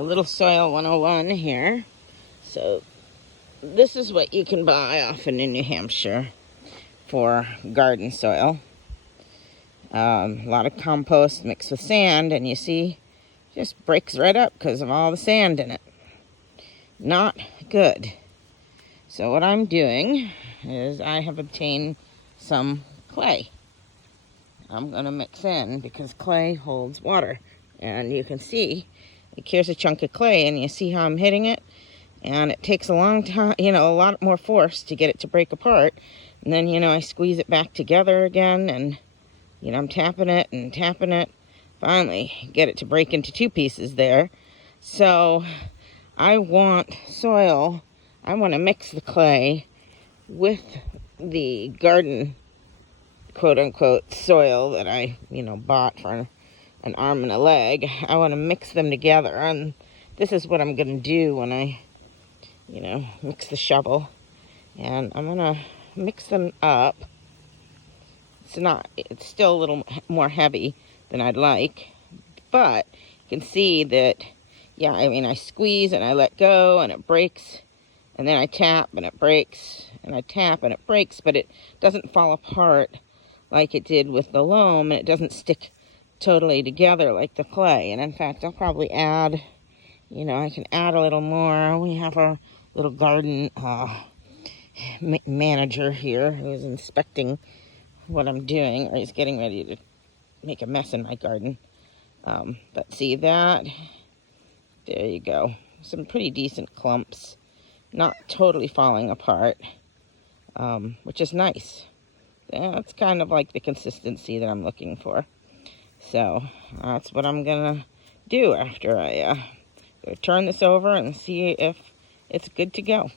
A little soil 101 here. So this is what you can buy often in New Hampshire for garden soil. A lot of compost mixed with sand, and you see, it just breaks right up because of all the sand in it. Not good. So what I'm doing is I have obtained some clay. I'm going to mix in because clay holds water. And you can see, like, here's a chunk of clay, and you see how I'm hitting it? And it takes a long time, a lot more force to get it to break apart. And then, I squeeze it back together again, and, I'm tapping it and tapping it. Finally, get it to break into two pieces there. So I want soil. I want to mix the clay with the garden, quote-unquote, soil that I, bought for an arm and a leg. I want to mix them together, and this is what I'm going to do when I, mix the shovel. And I'm going to mix them up. It's still a little more heavy than I'd like, but you can see that, I squeeze and I let go and it breaks, and then I tap and it breaks, and I tap and it breaks, but it doesn't fall apart like it did with the loam, and it doesn't stick totally together like the clay. And in fact, I'll probably add, I can add a little more. We have our little garden manager here who's inspecting what I'm doing, or he's getting ready to make a mess in my garden. But see that? There you go. Some pretty decent clumps, not totally falling apart, which is nice. That's kind of like the consistency that I'm looking for. So that's what I'm gonna do after I turn this over and see if it's good to go.